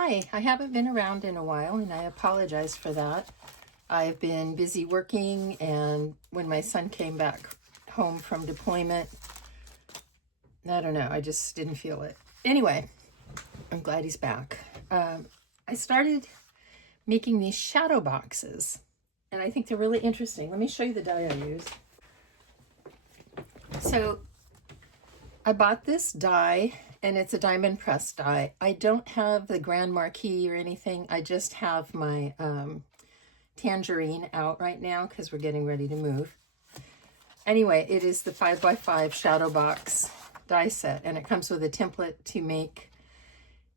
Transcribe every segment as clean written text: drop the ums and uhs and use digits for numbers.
Hi, I haven't been around in a while and I apologize for that. I've been busy working, and when my son came back home from deployment, I don't know, I just didn't feel it. Anyway, I'm glad he's back. I started making these shadow boxes and I think they're really interesting. Let me show you the die I use. So I bought this die and it's a diamond press die. I don't have the Grand Marquis or anything. I just have my tangerine out right now because we're getting ready to move. Anyway, it is the 5x5 shadow box die set, and it comes with a template to make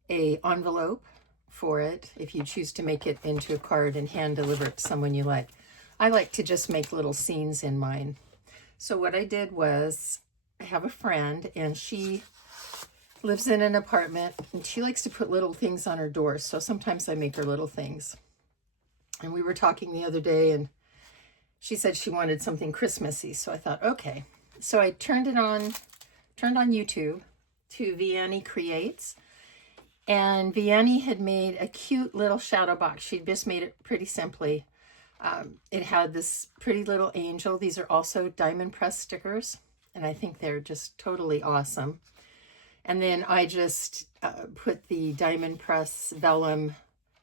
a envelope for it if you choose to make it into a card and hand deliver it to someone you like. I like to just make little scenes in mine. So what I did was, I have a friend and she lives in an apartment and she likes to put little things on her doors. So sometimes I make her little things. And we were talking the other day and she said she wanted something Christmassy. So I thought, okay. So I turned on YouTube to Vianney Creates. And Vianney had made a cute little shadow box. She'd just made it pretty simply. It had this pretty little angel. These are also diamond press stickers, and I think they're just totally awesome. And then I just put the diamond press vellum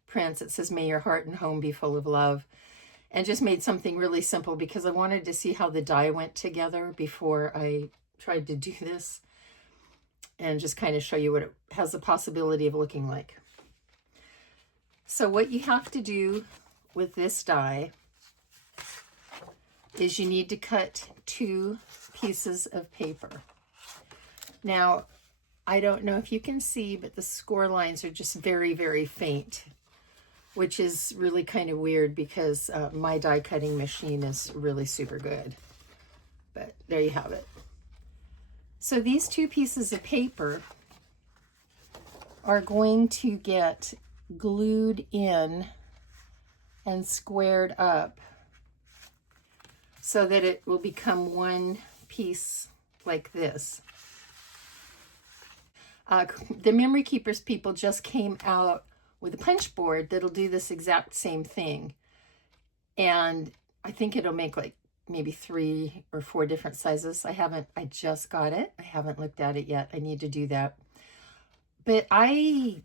prints. It says, "May your heart and home be full of love," and just made something really simple because I wanted to see how the die went together before I tried to do this, and just kind of show you what it has the possibility of looking like. So what you have to do with this die is you need to cut 2 pieces of paper. Now, I don't know if you can see, but the score lines are just very, very faint, which is really kind of weird because my die cutting machine is really super good. But there you have it. So these 2 pieces of paper are going to get glued in and squared up so that it will become one piece like this. The Memory Keepers people just came out with a punch board that'll do this exact same thing. And I think it'll make like maybe 3 or 4 different sizes. I just got it. I haven't looked at it yet. I need to do that. But I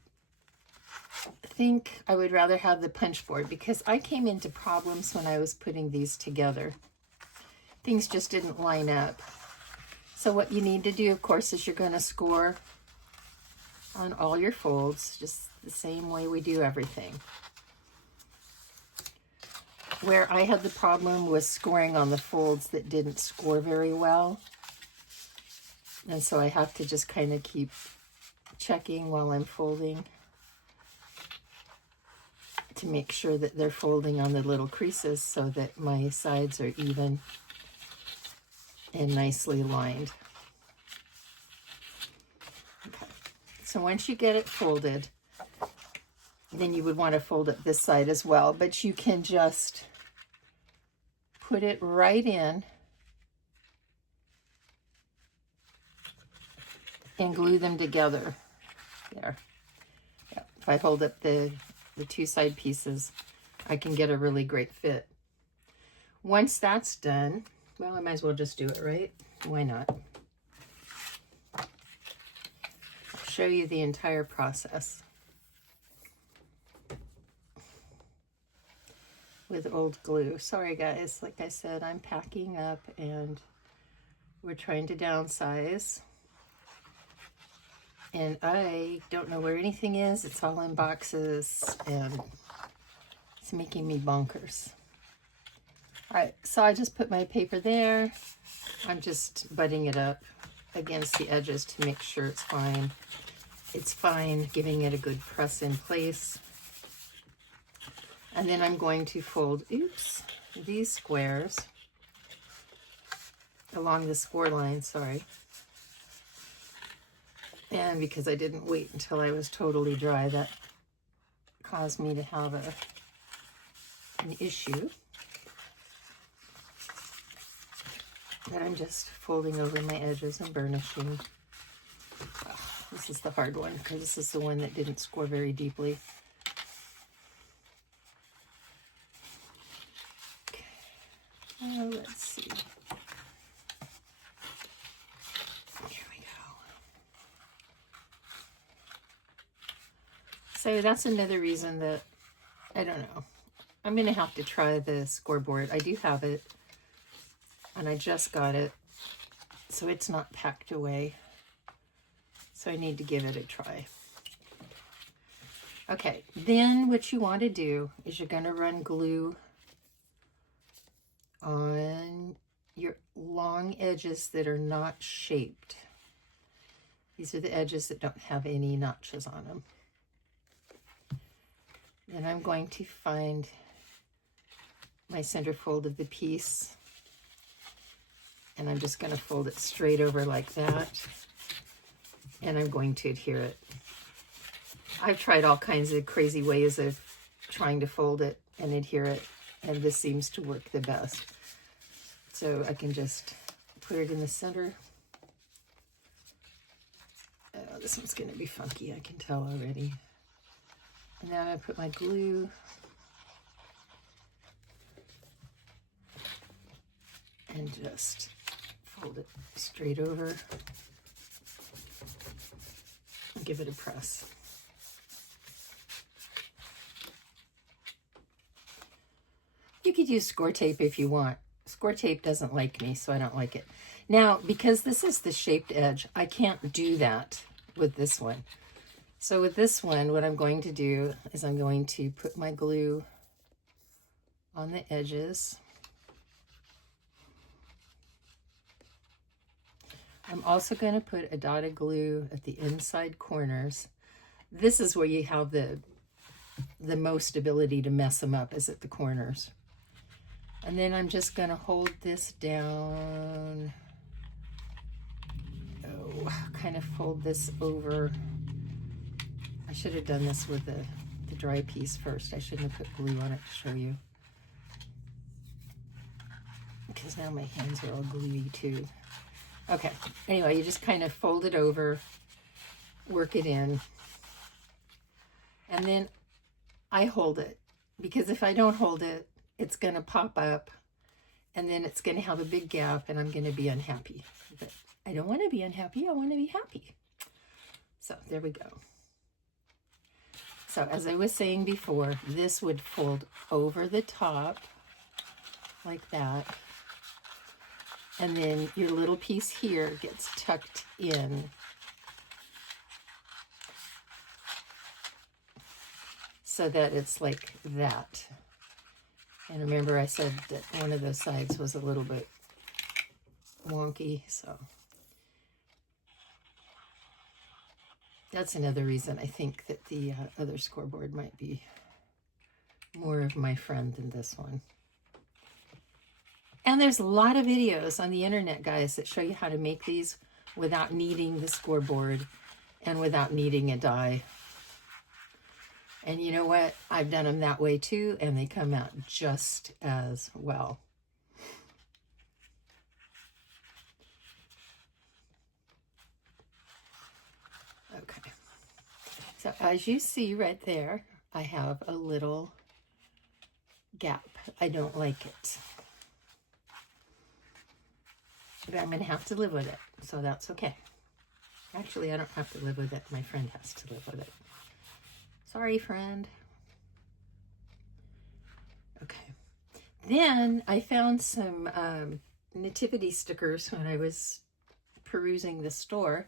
think I would rather have the punch board because I came into problems when I was putting these together. Things just didn't line up. So what you need to do, of course, is you're going to score on all your folds, just the same way we do everything. Where I had the problem was scoring on the folds that didn't score very well. And so I have to just kind of keep checking while I'm folding to make sure that they're folding on the little creases so that my sides are even and nicely lined. Okay. So once you get it folded, then you would want to fold it this side as well, but you can just put it right in and glue them together. There. Yeah. If I hold up the 2 side pieces, I can get a really great fit. Once that's done, well, I might as well just do it, right? Why not? I'll show you the entire process with old glue. Sorry guys, like I said, I'm packing up and we're trying to downsize. And I don't know where anything is. It's all in boxes and it's making me bonkers. All right, so I just put my paper there. I'm just butting it up against the edges to make sure it's fine. It's fine, giving it a good press in place. And then I'm going to fold, these squares along the score line, sorry. And because I didn't wait until I was totally dry, that caused me to have an issue. That I'm just folding over my edges and burnishing. This is the hard one because this is the one that didn't score very deeply. Okay. Let's see. Here we go. So that's another reason that, I don't know. I'm going to have to try the scoreboard. I do have it, and I just got it, so it's not packed away. So I need to give it a try. Okay, then what you want to do is you're going to run glue on your long edges that are not shaped. These are the edges that don't have any notches on them. Then I'm going to find my center fold of the piece, and I'm just going to fold it straight over like that, and I'm going to adhere it. I've tried all kinds of crazy ways of trying to fold it and adhere it, and this seems to work the best. So I can just put it in the center. Oh, this one's going to be funky, I can tell already. And now I put my glue. And just fold it straight over. And give it a press. You could use score tape if you want. Score tape doesn't like me, so I don't like it. Now, because this is the shaped edge, I can't do that with this one. So with this one, what I'm going to do is I'm going to put my glue on the edges. I'm also going to put a dot of glue at the inside corners. This is where you have the most ability to mess them up, is at the corners. And then I'm just going to hold this down. Oh, kind of fold this over. I should have done this with the dry piece first. I shouldn't have put glue on it to show you, because now my hands are all gluey too. Okay, anyway, you just kind of fold it over, work it in, and then I hold it, because if I don't hold it, it's going to pop up, and then it's going to have a big gap, and I'm going to be unhappy. But I don't want to be unhappy, I want to be happy. So there we go. So as I was saying before, this would fold over the top like that. And then your little piece here gets tucked in. So that it's like that. And remember I said that one of those sides was a little bit wonky, so. That's another reason I think that the other scoreboard might be more of my friend than this one. And there's a lot of videos on the internet, guys, that show you how to make these without needing the scoreboard and without needing a die. And you know what? I've done them that way too, and they come out just as well. Okay. So as you see right there, I have a little gap. I don't like it. But I'm going to have to live with it, so that's okay. Actually, I don't have to live with it. My friend has to live with it. Sorry, friend. Okay. Then I found some nativity stickers when I was perusing the store.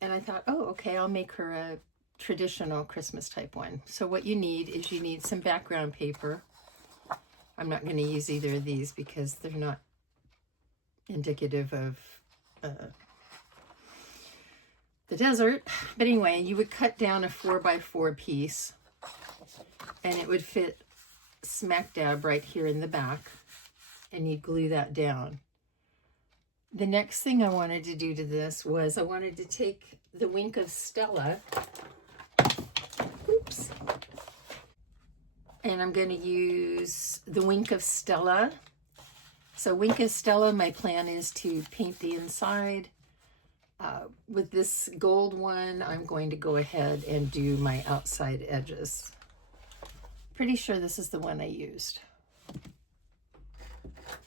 And I thought, oh, okay, I'll make her a traditional Christmas type one. So what you need is you need some background paper. I'm not going to use either of these because they're not indicative of the desert. But anyway, you would cut down a 4x4 piece and it would fit smack dab right here in the back, and you glue that down. The next thing I wanted to do to this was I wanted to take the Wink of Stella, oops, and I'm going to use the Wink of Stella. So Wink of Stella, my plan is to paint the inside, With this gold one, I'm going to go ahead and do my outside edges. Pretty sure this is the one I used.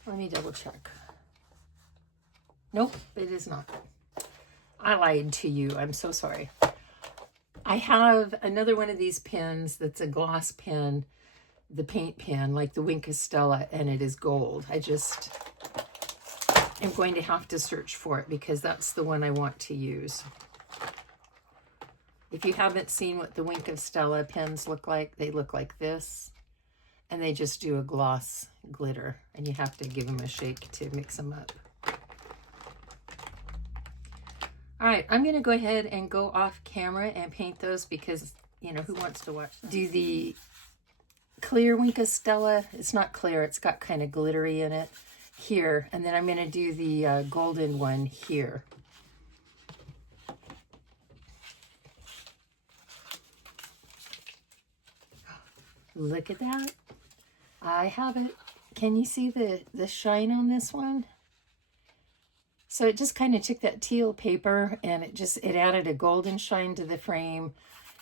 Let me double check. Nope, it is not. I lied to you. I'm so sorry. I have another one of these pens that's a gloss pen, the paint pen, like the Wink of Stella, and it is gold. I just am going to have to search for it because that's the one I want to use. If you haven't seen what the Wink of Stella pens look like, they look like this, and they just do a gloss glitter, and you have to give them a shake to mix them up. All right, I'm gonna go ahead and go off camera and paint those because, you know, who wants to watch that? Do the clear Wink of Stella. It's not clear, it's got kind of glittery in it here. And then I'm gonna do the golden one here. Look at that. I have it. Can you see the shine on this one? So it just kind of took that teal paper and it added a golden shine to the frame,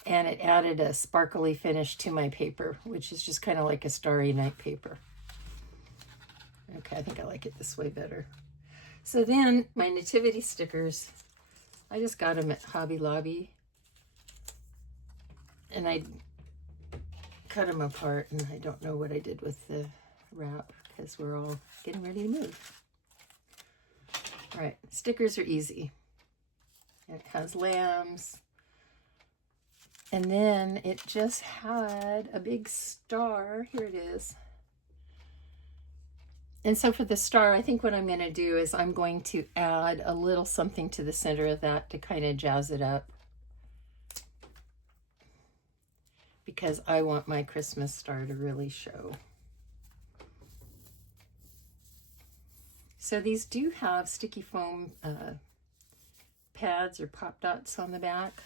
and it added a sparkly finish to my paper, which is just kind of like a Starry Night paper. Okay, I think I like it this way better. So then my nativity stickers, I just got them at Hobby Lobby, and I cut them apart, and I don't know what I did with the wrap because we're all getting ready to move. All right, stickers are easy. It has lambs. And then it just had a big star. Here it is. And so for the star, I think what I'm going to do is I'm going to add a little something to the center of that to kind of jazz it up, because I want my Christmas star to really show. So these do have sticky foam pads or pop dots on the back,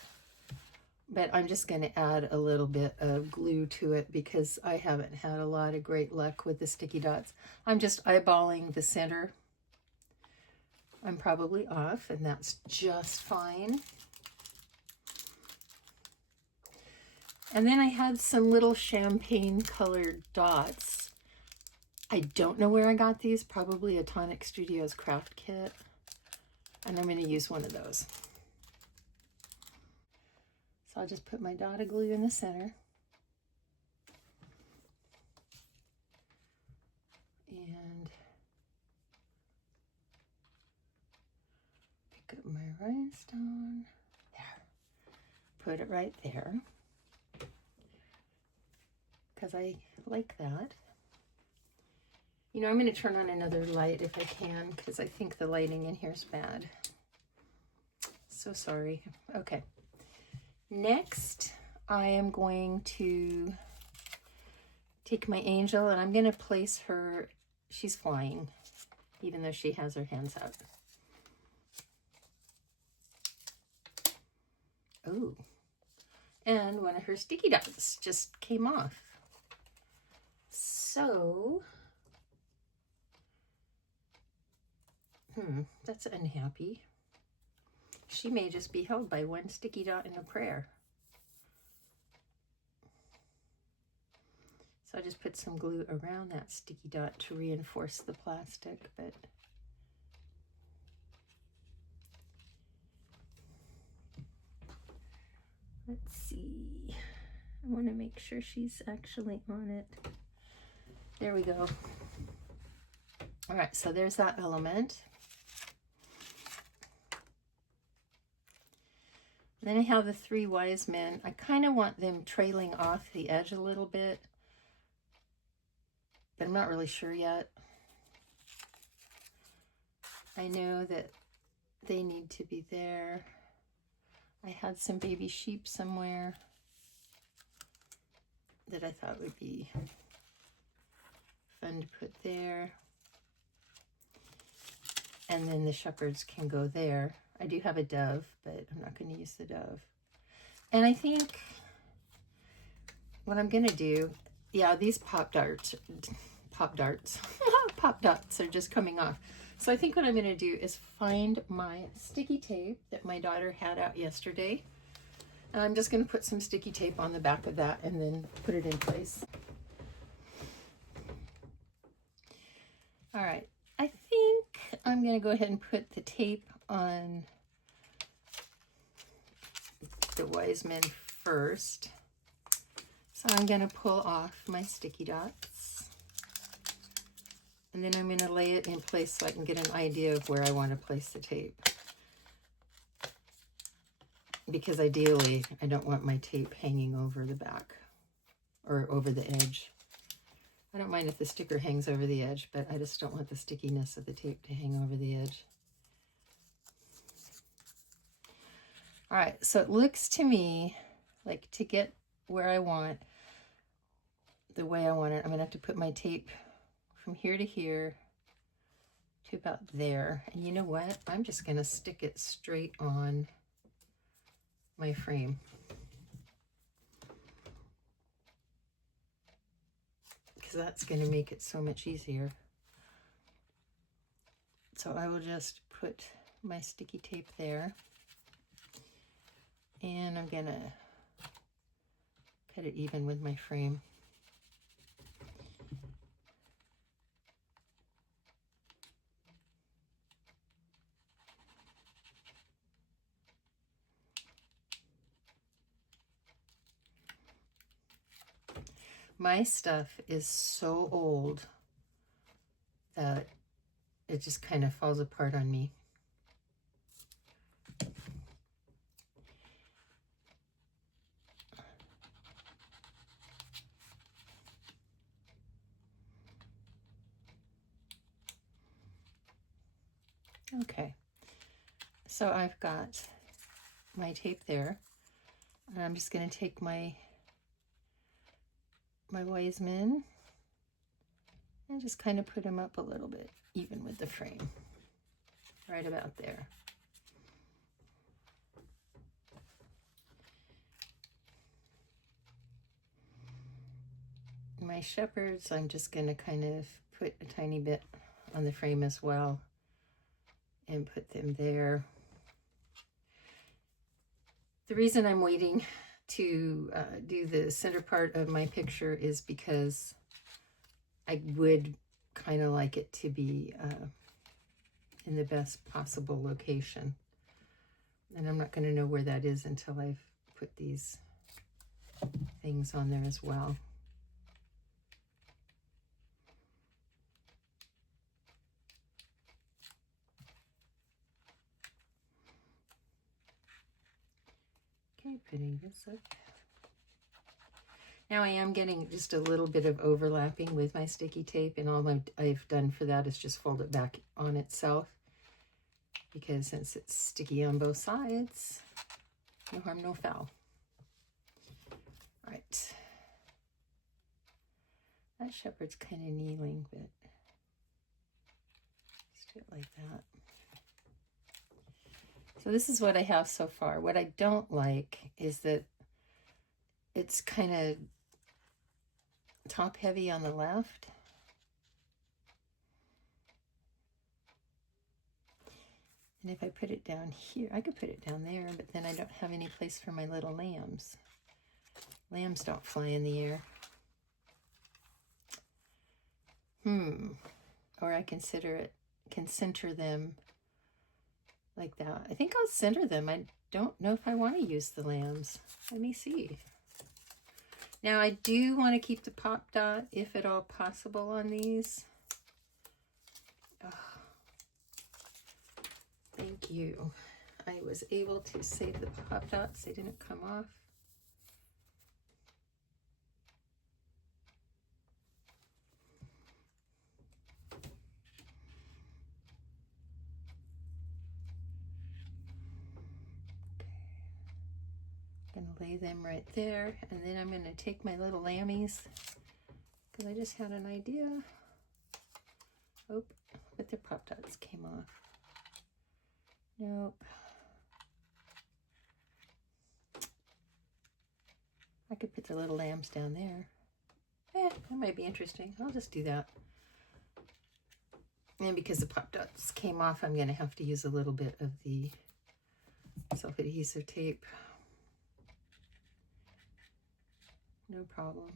but I'm just going to add a little bit of glue to it because I haven't had a lot of great luck with the sticky dots. I'm just eyeballing the center. I'm probably off, and that's just fine. And then I had some little champagne colored dots. I don't know where I got these, probably a Tonic Studios craft kit. And I'm going to use one of those. So I'll just put my dot of glue in the center. And pick up my rhinestone. There. Put it right there. Because I like that. You know, I'm going to turn on another light if I can, because I think the lighting in here is bad. So sorry. Okay. Next, I am going to take my angel, and I'm going to place her, she's flying, even though she has her hands out. Oh, and one of her sticky dots just came off. So, that's unhappy. She may just be held by one sticky dot in a prayer. So I just put some glue around that sticky dot to reinforce the plastic, but let's see. I want to make sure she's actually on it. There we go. All right, so there's that element. Then I have the three wise men. I kind of want them trailing off the edge a little bit, but I'm not really sure yet. I know that they need to be there. I had some baby sheep somewhere that I thought would be fun to put there. And then the shepherds can go there. I do have a dove, but I'm not going to use the dove. And I think what I'm going to do, yeah, these pop dots are just coming off. So I think what I'm going to do is find my sticky tape that my daughter had out yesterday. And I'm just going to put some sticky tape on the back of that and then put it in place. All right, I think I'm going to go ahead and put the tape on the Wiseman first. So I'm going to pull off my sticky dots. And then I'm going to lay it in place so I can get an idea of where I want to place the tape. Because ideally, I don't want my tape hanging over the back or over the edge. I don't mind if the sticker hangs over the edge, but I just don't want the stickiness of the tape to hang over the edge. All right, so it looks to me like to get where I want, the way I want it, I'm going to have to put my tape from here to here to about there. And you know what? I'm just going to stick it straight on my frame. Because that's going to make it so much easier. So I will just put my sticky tape there. And I'm going to cut it even with my frame. My stuff is so old that it just kind of falls apart on me. Okay, so I've got my tape there, and I'm just going to take my Wiseman and just kind of put them up a little bit, even with the frame, right about there. My shepherds, I'm just going to kind of put a tiny bit on the frame as well and put them there. The reason I'm waiting to do the center part of my picture is because I would kind of like it to be in the best possible location. And I'm not going to know where that is until I've put these things on there as well. Okay, putting this up. Now I am getting just a little bit of overlapping with my sticky tape, and all I've done for that is just fold it back on itself, because since it's sticky on both sides, no harm, no foul. All right. That shepherd's kind of kneeling, but just do it like that. So this is what I have so far. What I don't like is that it's kind of top heavy on the left. And if I put it down here, I could put it down there, but then I don't have any place for my little lambs. Lambs don't fly in the air. Or I can center them like that. I think I'll center them. I don't know if I want to use the lambs. Let me see. Now I do want to keep the pop dot if at all possible on these. Oh, thank you. I was able to save the pop dots. They didn't come off. Gonna lay them right there, and then I'm gonna take my little lammies, because I just had an idea. Oh, but their pop dots came off. Nope. I could put the little lambs down there. That might be interesting. I'll just do that. And because the pop dots came off, I'm going to have to use a little bit of the self-adhesive tape. No problem.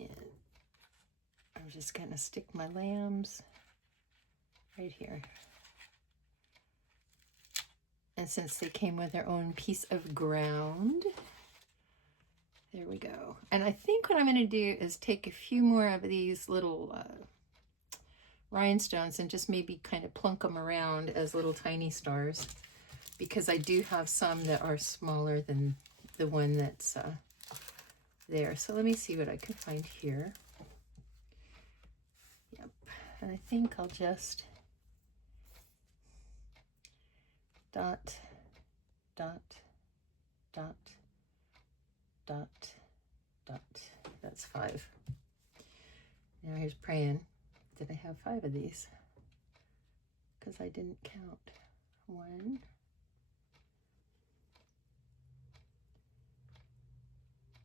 And I'm just going to stick my lambs right here. And since they came with their own piece of ground, there we go. And I think what I'm going to do is take a few more of these little rhinestones and just maybe kind of plunk them around as little tiny stars, because I do have some that are smaller than the one that's there. So let me see what I can find here. Yep. And I think I'll just dot, dot, dot, dot, dot. That's 5. Now here's praying. Did I have 5 of these? Because I didn't count. 1,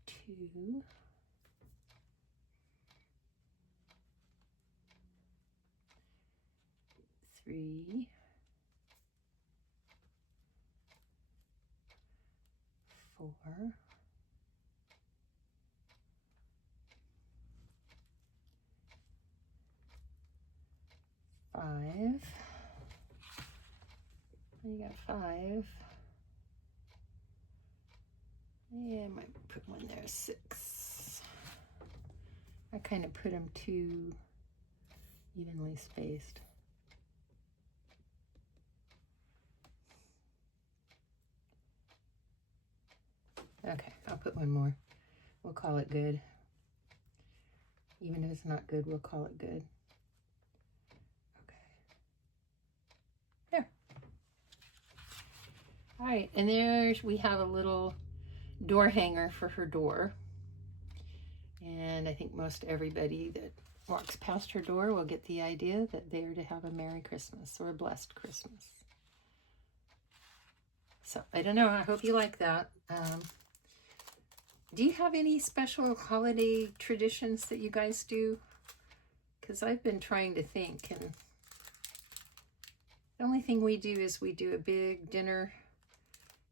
2, 3, 4, 5. You got 5. Yeah, I might put one there. 6. I kind of put them too evenly spaced. Okay, I'll put one more. We'll call it good. Even if it's not good, we'll call it good. All right, and there we have a little door hanger for her door. And I think most everybody that walks past her door will get the idea that they're to have a Merry Christmas or a blessed Christmas. So I don't know, I hope you like that. Do you have any special holiday traditions that you guys do? Because I've been trying to think, and the only thing we do is we do a big dinner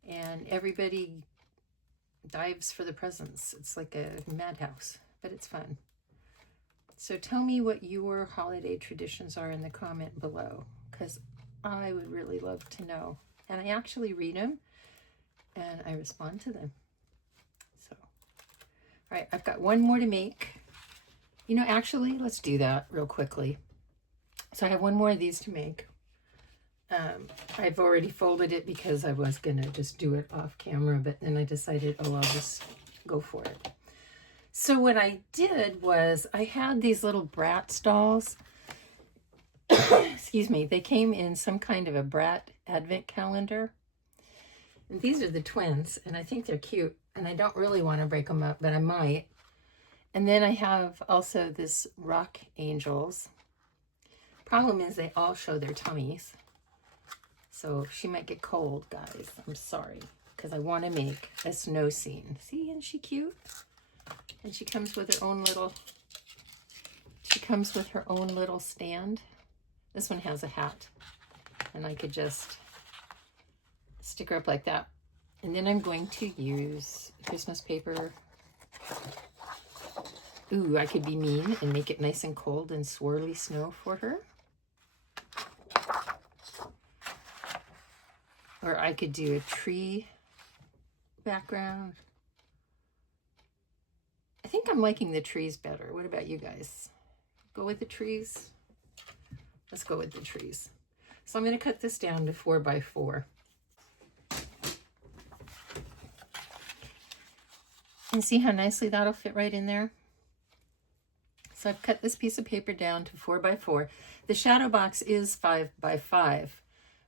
and everybody dives for the presents. It's like a madhouse, but it's fun. So tell me what your holiday traditions are in the comment below, because I would really love to know. And I actually read them and I respond to them. So, all right, I've got one more to make. You know, actually, let's do that real quickly. So I have one more of these to make. I've already folded it because I was going to just do it off camera, but then I decided, oh, I'll just go for it. So what I did was I had these little brat stalls. Excuse me. They came in some kind of a brat advent calendar. And these are the twins, and I think they're cute. And I don't really want to break them up, but I might. And then I have also this rock angels. Problem is they all show their tummies. So she might get cold, guys. I'm sorry, because I want to make a snow scene. See, isn't she cute? And she comes with her own little, stand. This one has a hat, and I could just stick her up like that. And then I'm going to use Christmas paper. Ooh, I could be mean and make it nice and cold and swirly snow for her. Or I could do a tree background. I think I'm liking the trees better. What about you guys? Go with the trees? Let's go with the trees. So I'm going to cut this down to 4 by 4. And see how nicely that'll fit right in there? So I've cut this piece of paper down to 4 by 4. The shadow box is 5 by 5.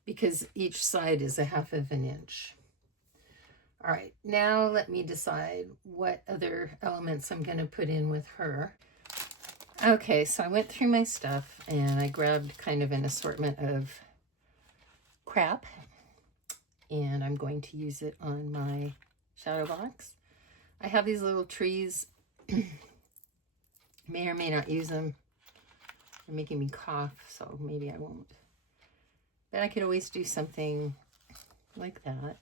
Because each side is a 1/2 inch. All right, now let me decide what other elements I'm going to put in with her. Okay, so I went through my stuff and I grabbed kind of an assortment of crap. and I'm going to use it on my shadow box. I have these little trees. May or may not use them. They're making me cough, so maybe I won't. But I could always do something like that.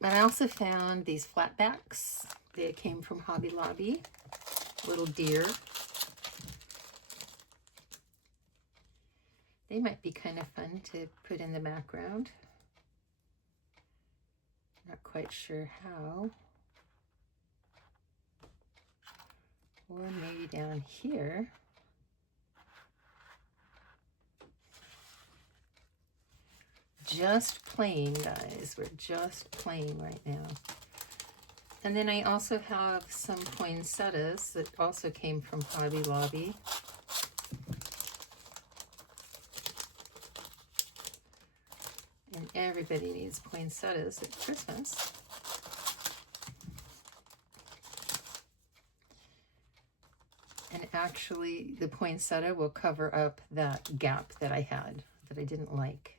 But I also found these flatbacks. They came from Hobby Lobby. Little deer. They might be kind of fun to put in the background. Not quite sure how. Or maybe down here. Just plain, guys. We're just plain right now. And then I also have some poinsettias that also came from Hobby Lobby. And everybody needs poinsettias at Christmas. And actually, the poinsettia will cover up that gap that I had, that I didn't like,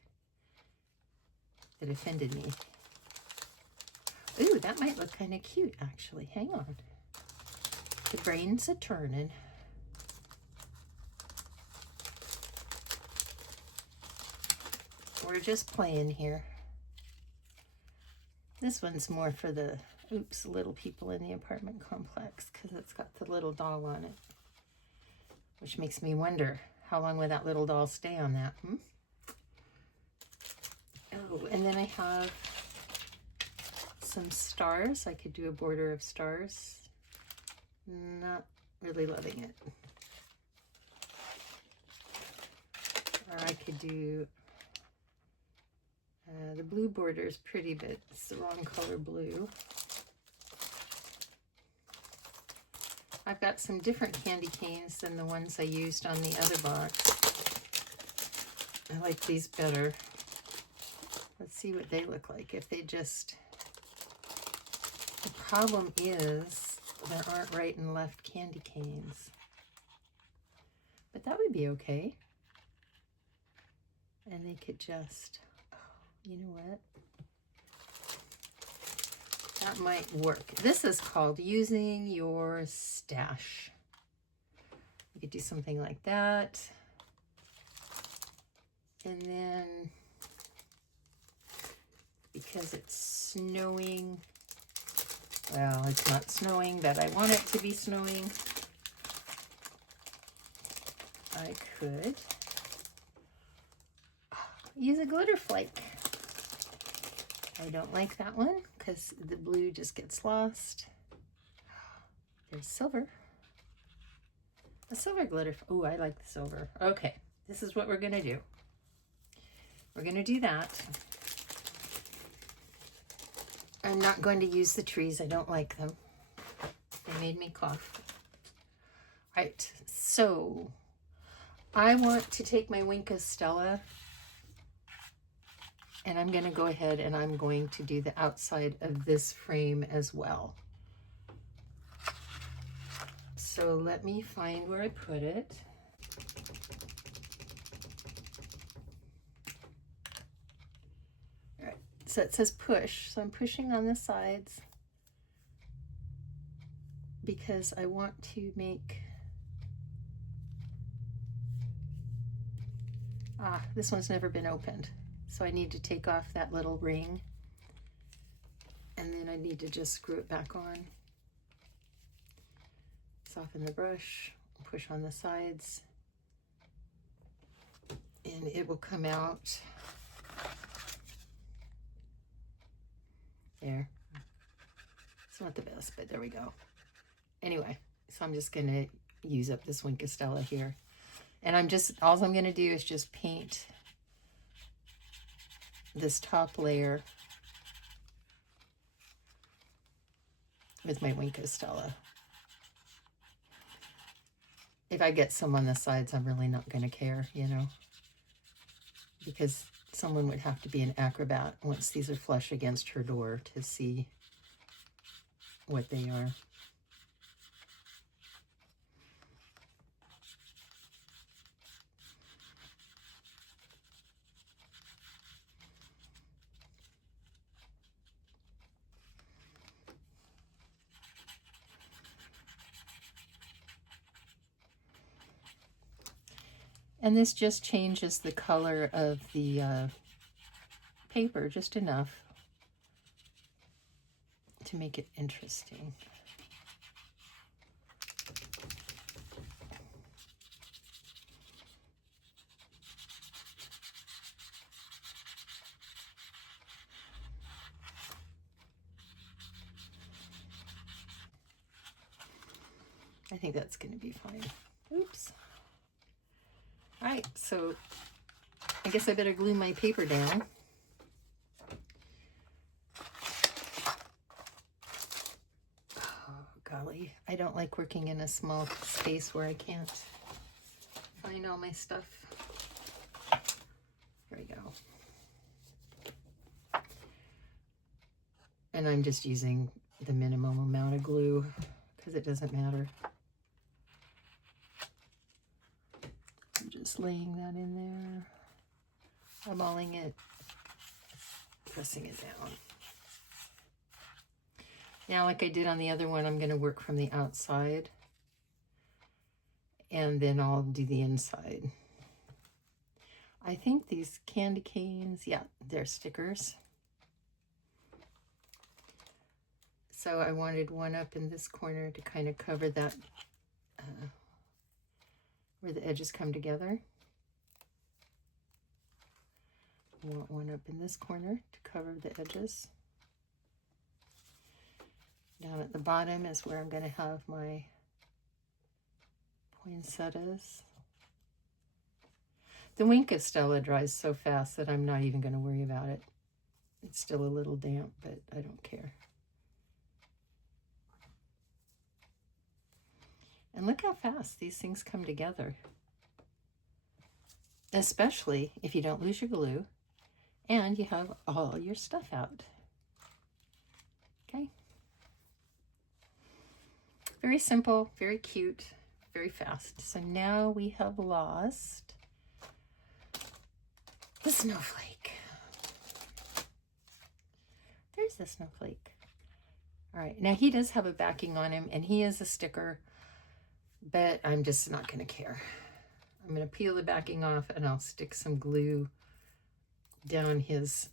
that offended me. Ooh, that might look kind of cute, actually. Hang on. The brain's a-turning. We're just playing here. This one's more for the, little people in the apartment complex, because it's got the little doll on it. Which makes me wonder, how long will that little doll stay on that? Oh, and then I have some stars. I could do a border of stars. Not really loving it. Or I could do, the blue border is pretty, but it's the wrong color blue. I've got some different candy canes than the ones I used on the other box. I like these better. Let's see what they look like. If they just... The problem is there aren't right and left candy canes. But that would be okay. And they could just... Oh, you know what? That might work. This is called using your stash. You could do something like that. And then, because it's snowing, well, it's not snowing, but I want it to be snowing, I could use a glitter flake. I don't like that one because the blue just gets lost. There's silver. A silver glitter. Oh, I like the silver. Okay, this is what we're going to do. We're going to do that. I'm not going to use the trees. I don't like them. They made me cough. All right, so I want to take my Wink of Stella, and I'm going to go ahead and I'm going to do the outside of this frame as well. So let me find where I put it. All right, so it says push. So I'm pushing on the sides because I want to make... this one's never been opened. So I need to take off that little ring, and then I need to just screw it back on. Soften the brush, push on the sides, and it will come out. There. It's not the best, but there we go. Anyway, so I'm just gonna use up this Wink of Stella here. And all I'm gonna do is just paint this top layer with my Wink of Stella. If I get some on the sides, I'm really not going to care, you know, because someone would have to be an acrobat once these are flush against her door to see what they are. And this just changes the color of the paper just enough to make it interesting. I think that's going to be fine. Oops. All right, so I guess I better glue my paper down. Oh, golly. I don't like working in a small space where I can't find all my stuff. Here we go. And I'm just using the minimum amount of glue because it doesn't matter. I'm just laying that in there, eyeballing it, pressing it down. Now, like I did on the other one, I'm going to work from the outside, and then I'll do the inside. I think these candy canes, yeah, they're stickers. So I wanted one up in this corner to kind of cover that, where the edges come together. I want one up in this corner to cover the edges. Down at the bottom is where I'm going to have my poinsettias. The Wink of Stella dries so fast that I'm not even going to worry about it. It's still a little damp, but I don't care. And look how fast these things come together. Especially if you don't lose your glue and you have all your stuff out. Okay. Very simple, very cute, very fast. So now we have lost the snowflake. There's the snowflake. All right, now he does have a backing on him and he is a sticker, but I'm just not going to care. I'm going to peel the backing off and I'll stick some glue down his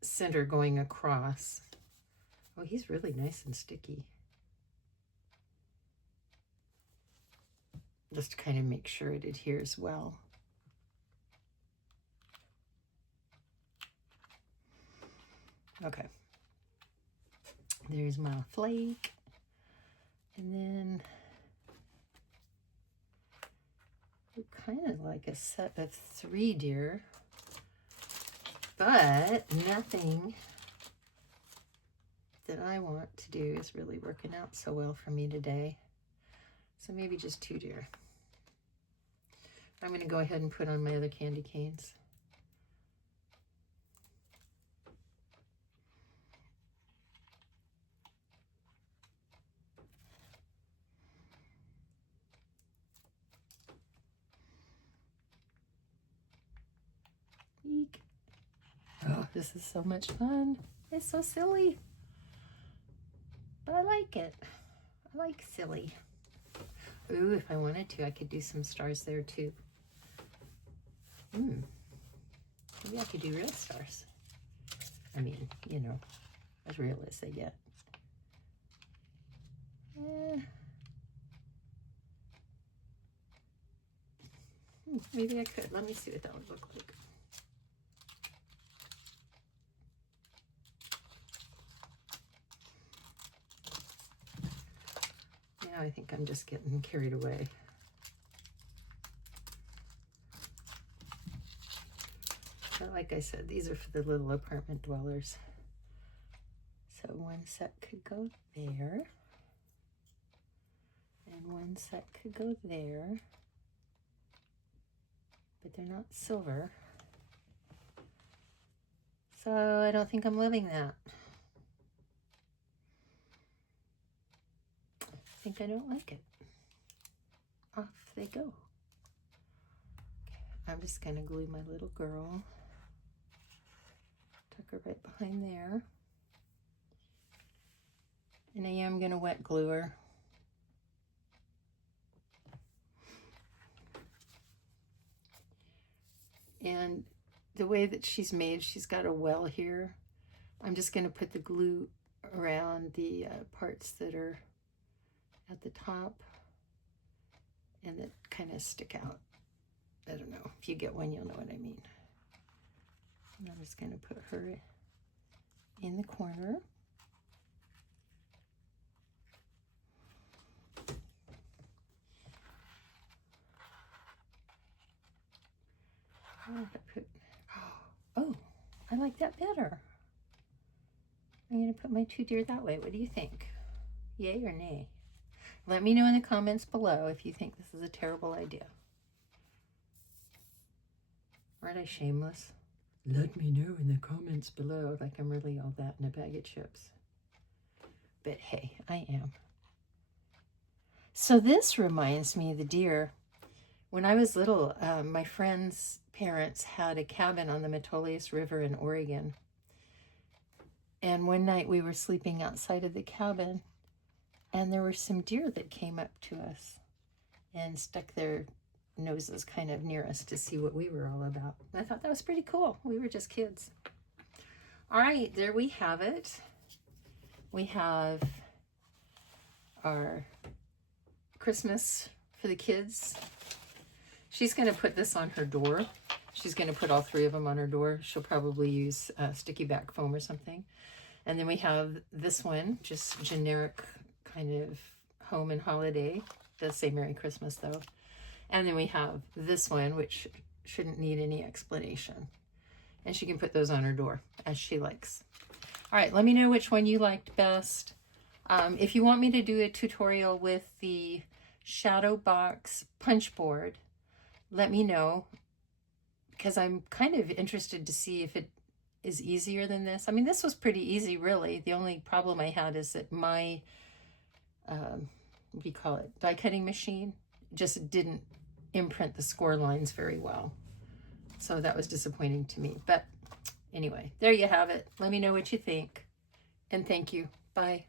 center going across. Oh, he's really nice and sticky. Just to kind of make sure it adheres well. Okay. There's my flake. And then kind of like a set of 3 deer, but nothing that I want to do is really working out so well for me today. So maybe just 2 deer. I'm going to go ahead and put on my other candy canes. Eek. Oh, this is so much fun. It's so silly. But I like it. I like silly. Ooh, if I wanted to, I could do some stars there too. Maybe I could do real stars. I mean, you know, as real as they get. Maybe I could. Let me see what that would look like. Now I think I'm just getting carried away. But like I said, these are for the little apartment dwellers. So one set could go there. And one set could go there. But they're not silver. So I don't think I'm living that. I think I don't like it. Off they go. Okay, I'm just going to glue my little girl. Tuck her right behind there. And I am going to wet glue her. And the way that she's made, she's got a well here. I'm just going to put the glue around the parts that are at the top and that kind of stick out. I don't know. If you get one, you'll know what I mean. And I'm just going to put her in the corner. Oh, I like that better. I'm going to put my two deer that way. What do you think? Yay or nay? Let me know in the comments below if you think this is a terrible idea. Aren't I shameless? Let me know in the comments below, like I'm really all that in a bag of chips. But hey, I am. So this reminds me of the deer. When I was little, my friend's parents had a cabin on the Metolius River in Oregon. And one night we were sleeping outside of the cabin, and there were some deer that came up to us and stuck their noses kind of near us to see what we were all about. I thought that was pretty cool. We were just kids. All right, there we have it. We have our Christmas for the kids. She's going to put this on her door. She's going to put all three of them on her door. She'll probably use sticky back foam or something. And then we have this one, just generic kind of home and holiday. Does say Merry Christmas though. And then we have this one, which shouldn't need any explanation. And she can put those on her door as she likes. All right, let me know which one you liked best. If you want me to do a tutorial with the shadow box punch board, let me know, because I'm kind of interested to see if it is easier than this. I mean, this was pretty easy, really. The only problem I had is that my, what do you call it, die cutting machine just didn't imprint the score lines very well. So that was disappointing to me. But anyway, there you have it. Let me know what you think. And thank you. Bye.